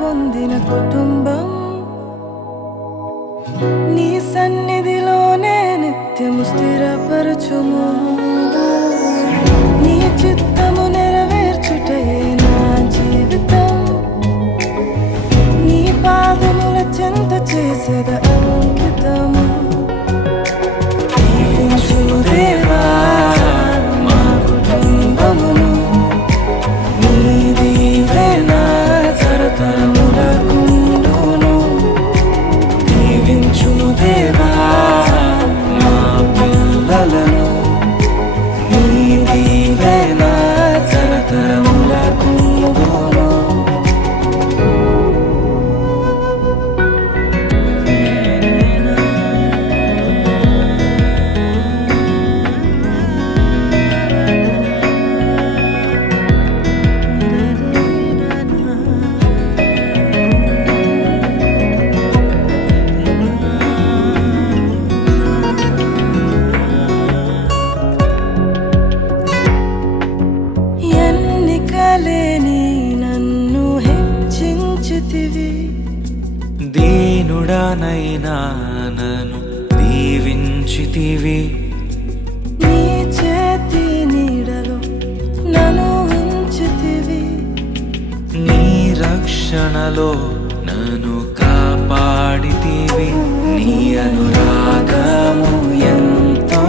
పొందిన కుటుంబం నీ సన్నిధిలోనే నిత్యము స్థిరపరచుము. నీ చిత్తము నెరవేర్చుటయే నా జీవితం. నీ పాదముల చెంత చేసేద అంకితము. దీవించు దేవా మా కుటుంబమును. నీ దీవెన తరతరములకుండును. దీవించుము దేవా మా పిల్లలను. నీ దీవెన తరతరములకుండును. నన్ను హెచ్చించితివి. దీనుడనైనా నన్ను దీవించితివి. నీ చేతి నీడలో నన్ను ఉంచితివి. నీ రక్షణలో నన్ను కాపాడితివి. నీ అనురాగము ఎంతో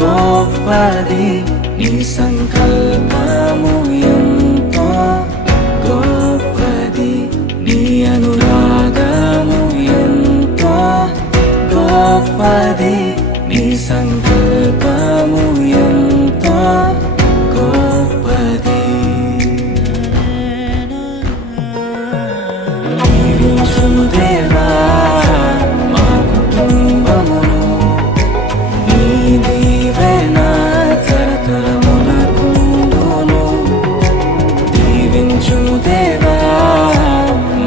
గొప్పది. నీ సంకల్పము ఎంతో గొప్పది. నీ అనురాగము ఎంతో గొప్పది. నీ సంకల్పము ఎంతో గొప్పది. దీవించుము దేవా మా కుటుంబమును. నీ దీవెన తరతరములకుండును. దీవించుము దేవా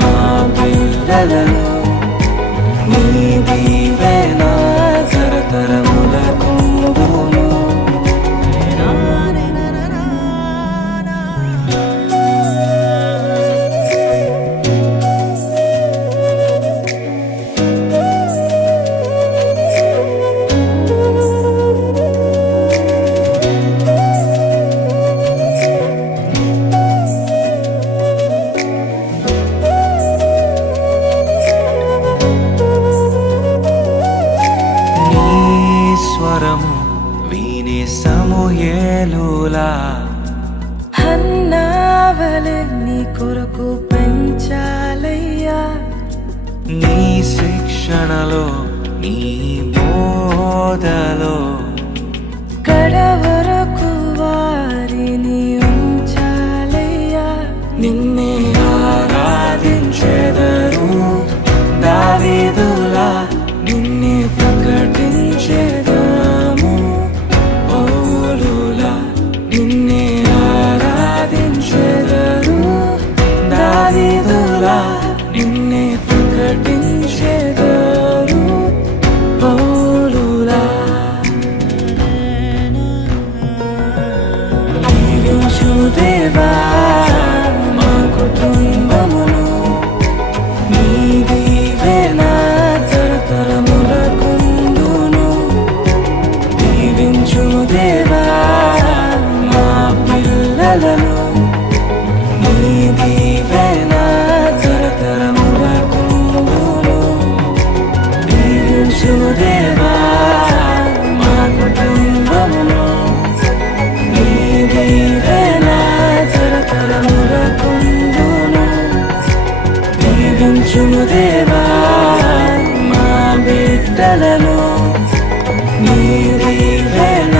మా పిల్లలను. నీ దీవెన తరతరములకుండును. స్వరము వినే సమూయేలులా హన్నావలె నీ కొరకు పెంచాలయ్యా. నీ శిక్షణలో నీ బోధలో కడవరకు వారిని ఉంచాలయ్యా. నిన్నే ఆరాధించెదరు దావీదులా. నిన్నే ప్రకటించెదము పౌలులా. నిన్నే ఆరాధించెదరు దావీదులా. నిన్నే ప్రకటించెదరు పౌలులా. దీవించు దేవా మా కుటుంబమును. నీ దీవెన తరతరములకుండును. దీవించు దేవా మా పిల్లలను. నీ దీవెన తరతరములకుండును. దీవించు దేవా మా కుటుంబమును. నీ దీవెన నీడలలో నీ దీవెన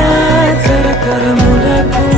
తరతరములకు